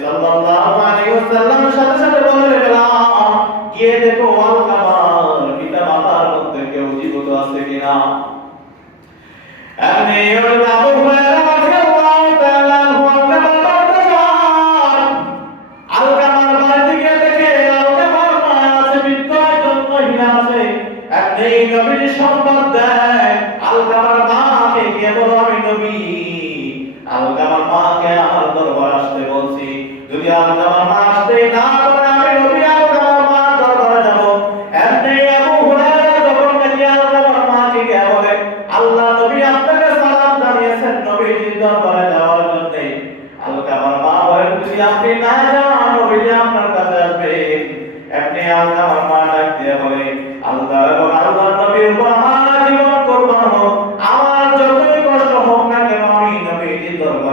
সাল্লাল্লাহু আলাইহি ওয়াসাল্লাম সাথে সাথে বললেন বেলাম গিয়ে দেখো আল কামাল পিতা মাতার মধ্যে কেউ জীবিত আছে কিনা? আমি ওর বাবু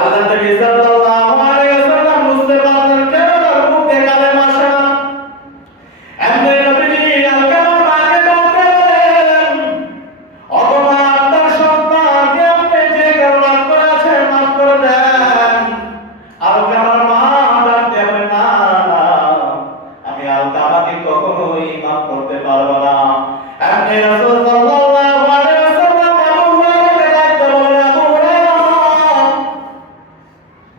అరదంట వేశారు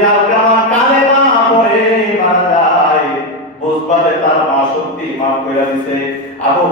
যার কালেমা পড়ে তার মা সত্যি মাফ করে দিছে। আবু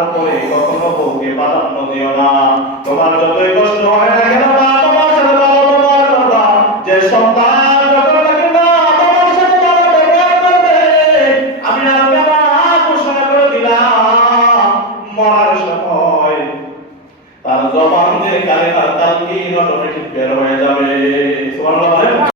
তারপরে কখনো বউকে প্রাধান্য দিও না। তোমার যতই কষ্ট হয় না কেন তোমার সাথে যে সন্তান